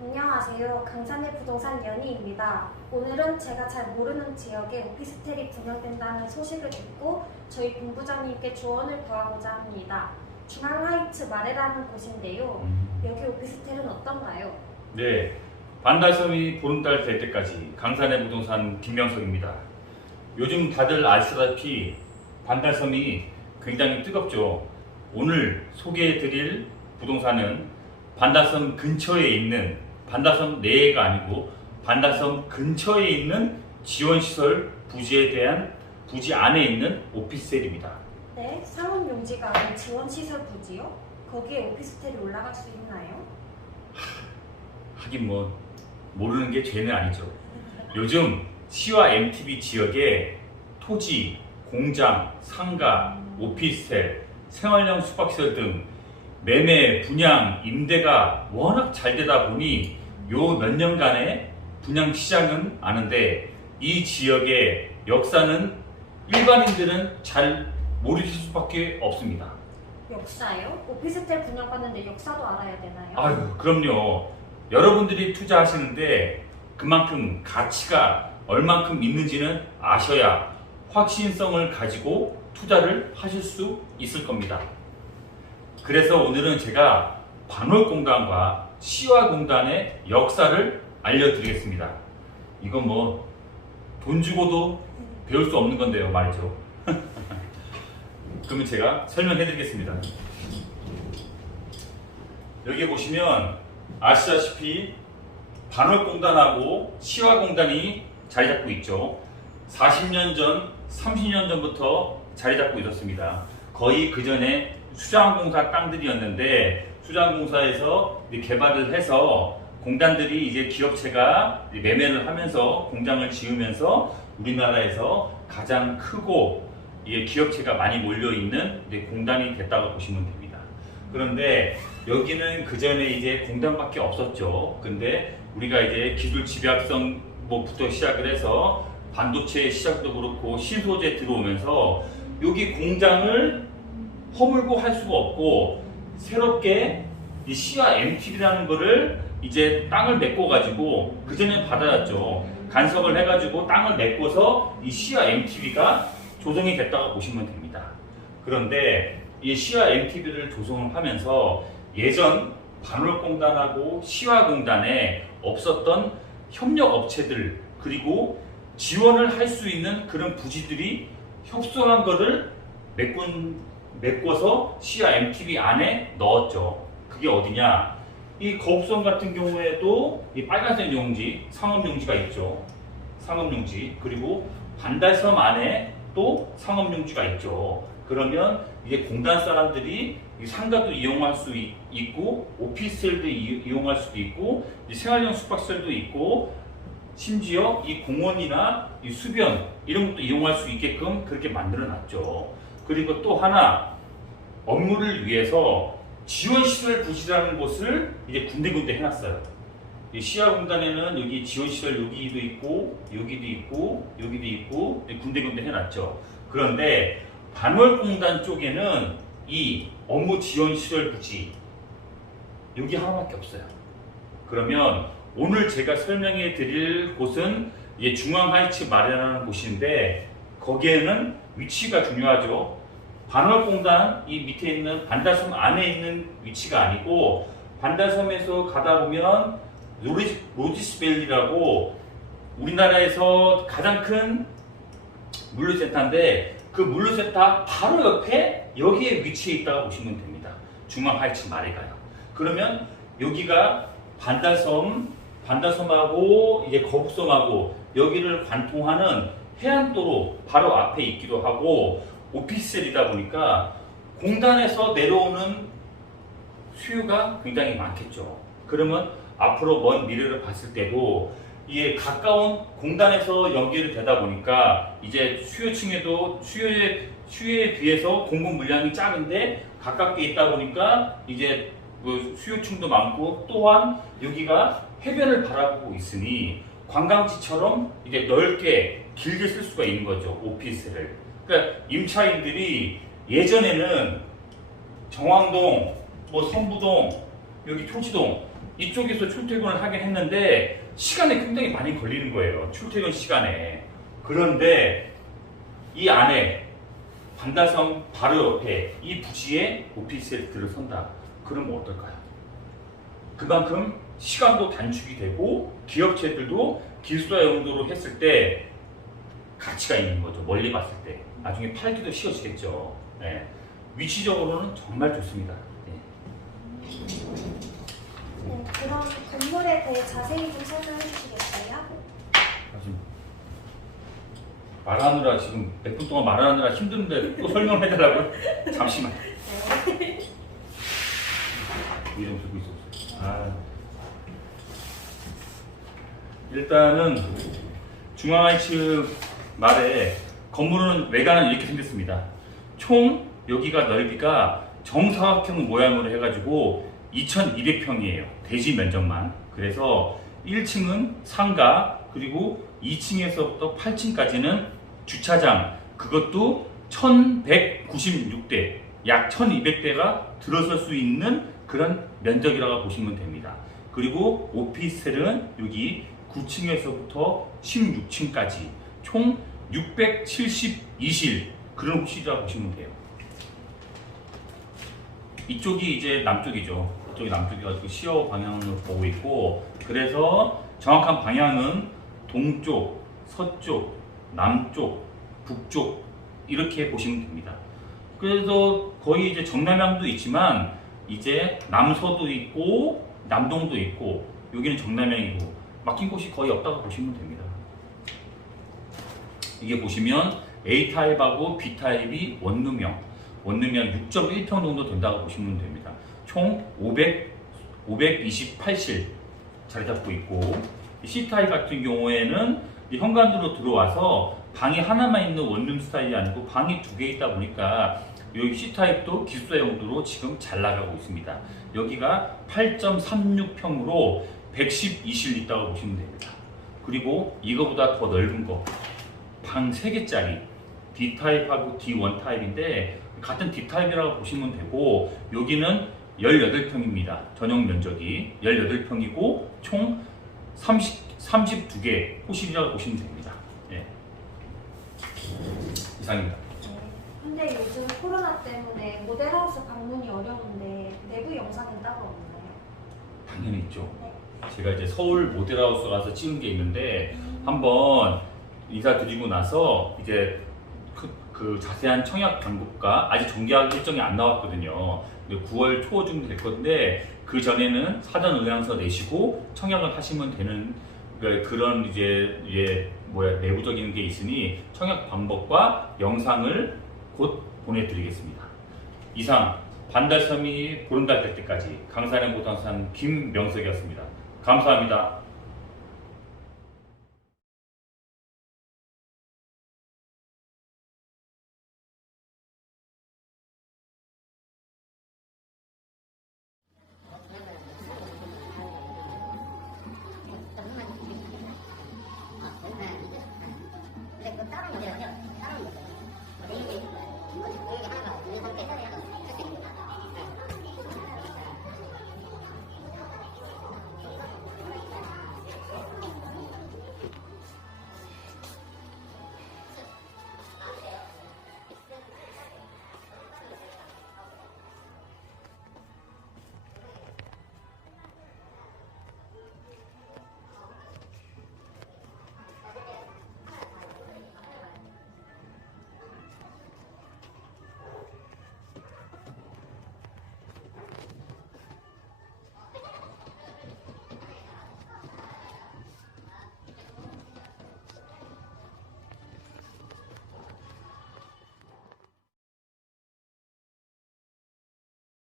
안녕하세요. 강산의 부동산 연희입니다. 오늘은 제가 잘 모르는 지역에 오피스텔이 분양된다는 소식을 듣고 저희 본부장님께 조언을 구하고자 합니다. 중앙하이츠 마레라는 곳인데요. 여기 오피스텔은 어떤가요? 네, 반달섬이 보름달 될 때까지 강산의 부동산 김명석입니다. 요즘 다들 아시다시피 반달섬이 굉장히 뜨겁죠. 오늘 소개해드릴 부동산은 반달섬 근처에 있는 반달섬 내가 아니고 반달섬 근처에 있는 지원시설 부지에 대한 부지 안에 있는 오피스텔입니다. 네, 상업 용지가 아닌 지원시설 부지요? 거기에 오피스텔이 올라갈 수 있나요? 하긴 뭐 모르는 게 죄는 아니죠. 요즘 시와 MTB 지역에 토지, 공장, 상가, 오피스텔, 생활형 숙박시설 등 매매, 분양, 임대가 워낙 잘 되다 보니 요 몇 년간의 분양 시장은 아는데 이 지역의 역사는 일반인들은 잘 모르실 수밖에 없습니다. 역사요? 오피스텔 분양받는데 역사도 알아야 되나요? 아유, 그럼요. 여러분들이 투자하시는데 그만큼 가치가 얼만큼 있는지는 아셔야 확신성을 가지고 투자를 하실 수 있을 겁니다. 그래서 오늘은 제가 반월공단과 시화공단의 역사를 알려드리겠습니다. 이건 뭐 돈 주고도 배울 수 없는 건데요, 말이죠. 그러면 제가 설명해 드리겠습니다. 여기 보시면 아시다시피 반월공단하고 시화공단이 자리 잡고 있죠. 40년 전, 30년 전부터 자리 잡고 있었습니다. 거의 그 전에 수자원공사 땅들이었는데 수자원공사에서 개발을 해서 공단들이 이제 기업체가 매매를 하면서 공장을 지으면서 우리나라에서 가장 크고 기업체가 많이 몰려 있는 공단이 됐다고 보시면 됩니다. 그런데 여기는 그 전에 이제 공단밖에 없었죠. 근데 우리가 이제 기술 집약성 뭐부터 시작을 해서 반도체 시작도 그렇고 신소재 들어오면서 여기 공장을 허물고 할 수가 없고 새롭게 이 시와 MT라는 거를 이제 땅을 메꿔 가지고 그 전에 받아놨죠. 간섭을 해 가지고 땅을 메꿔서 이 시와 MTV가 조성이 됐다고 보시면 됩니다. 그런데 이 시와 MTV를 조성을 하면서 예전 반월공단하고 시화공단에 없었던 협력 업체들 그리고 지원을 할 수 있는 그런 부지들이 협소한 거를 메꾼, 메꿔서 시와 MTV 안에 넣었죠. 그게 어디냐? 이 거북선 같은 경우에도 이 빨간색 용지, 상업용지가 있죠. 상업용지. 그리고 반달섬 안에 또 상업용지가 있죠. 그러면 이게 공단 사람들이 이 상가도 이용할 수 있- 있고 오피스텔도 이- 이용할 수도 있고 이 생활용 숙박시설도 있고 심지어 이 공원이나 이 수변 이런 것도 이용할 수 있게끔 그렇게 만들어 놨죠. 그리고 또 하나 업무를 위해서 지원시설 부지라는 곳을 이제 군데군데 해놨어요. 이 시야공단에는 여기 지원시설 여기도 있고 여기도 있고 여기도 있고 군데군데 해놨죠. 그런데 반월공단 쪽에는 이 업무 지원시설 부지 여기 하나밖에 없어요. 그러면 오늘 제가 설명해 드릴 곳은 중앙하이츠 마련하는 곳인데 거기에는 위치가 중요하죠. 반월공단 이 밑에 있는 반달섬 안에 있는 위치가 아니고 반달섬에서 가다 보면 로지, 로지스밸리라고 우리나라에서 가장 큰 물류센터인데 그 물류센터 바로 옆에 여기에 위치해 있다고 보시면 됩니다. 중앙 하이츠 마레가요. 그러면 여기가 반달섬, 반달섬하고 이제 거북섬하고 여기를 관통하는 해안도로 바로 앞에 있기도 하고 오피스텔이다 보니까 공단에서 내려오는 수요가 굉장히 많겠죠. 그러면 앞으로 먼 미래를 봤을 때도 이게 가까운 공단에서 연결이 되다 보니까 이제 수요층에도 수요에 수요에 비해서 공급 물량이 작은데 가깝게 있다 보니까 이제 그 수요층도 많고 또한 여기가 해변을 바라보고 있으니 관광지처럼 이제 넓게 길게 쓸 수가 있는 거죠 오피스를. 그러니까 임차인들이 예전에는 정왕동, 뭐 선부동, 여기 토지동 이쪽에서 출퇴근을 하긴 했는데 시간이 굉장히 많이 걸리는 거예요. 출퇴근 시간에. 그런데 이 안에 반달섬 바로 옆에 이 부지에 오피스에 들어선다. 그러면 어떨까요? 그만큼 시간도 단축이 되고 기업체들도 기술사 용도로 했을 때 가치가 있는 거죠. 멀리 봤을 때. 나중에 팔기도 쉬워지겠죠. 네. 위치적으로는 정말 좋습니다. 네. 네, 그럼 건물에 대해 자세히 좀 설명해 주시겠어요? 지금 말하느라 지금 몇분 동안 말하느라 힘든데 또 설명해 달라고 잠시만 네. 이름 들고 있었어요. 아. 일단은 중앙아이츠 말에 건물은 외관은 이렇게 생겼습니다. 총 여기가 넓이가 정사각형 모양으로 해가지고 2,200평이에요. 대지 면적만. 그래서 1층은 상가 그리고 2층에서부터 8층까지는 주차장 그것도 1,196대 약 1,200대가 들어설 수 있는 그런 면적이라고 보시면 됩니다. 그리고 오피스텔은 여기 9층에서부터 16층까지 총 672실 그런 호실이라고 보시면 돼요. 이쪽이 이제 남쪽이죠. 이쪽이 남쪽이 가지고 시어 방향으로 보고 있고 그래서 정확한 방향은 동쪽, 서쪽, 남쪽, 북쪽 이렇게 보시면 됩니다. 그래서 거의 이제 정남향도 있지만 이제 남서도 있고 남동도 있고 여기는 정남향이고 막힌 곳이 거의 없다고 보시면 됩니다. 이게 보시면 A 타입하고 B 타입이 원룸형, 원룸형 6.1평 정도 된다고 보시면 됩니다. 총 500, 528실 자리 잡고 있고 C 타입 같은 경우에는 이 현관으로 들어와서 방이 하나만 있는 원룸 스타일이 아니고 방이 두 개 있다 보니까 여기 C 타입도 기숙사 용도로 지금 잘 나가고 있습니다. 여기가 8.36평으로 112실 있다고 보시면 됩니다. 그리고 이거보다 더 넓은 거, 방 3개짜리 D 타입하고 D1 타입인데 같은 D 타입이라고 보시면 되고 여기는 18평입니다. 전용 면적이 18평이고 총 30, 32개 호실이라고 보시면 됩니다. 예. 이상입니다. 네. 근데 요즘 코로나 때문에 모델하우스 방문이 어려운데 내부 영상은 따로 없나요? 당연히 있죠. 네. 제가 이제 서울 모델하우스 가서 찍은 게 있는데 한번 인사 드리고 나서 이제 그, 그 자세한 청약 방법과 아직 정계약 일정이 안 나왔거든요. 근데 9월 초쯤 될 건데 그 전에는 사전 의향서 내시고 청약을 하시면 되는 그- 그런 이제 이제 뭐야 내부적인 게 있으니 청약 방법과 영상을 곧 보내드리겠습니다. 이상 반달 섬이 보름달 될 때까지 강산의 보탄산 김명석이었습니다. 감사합니다.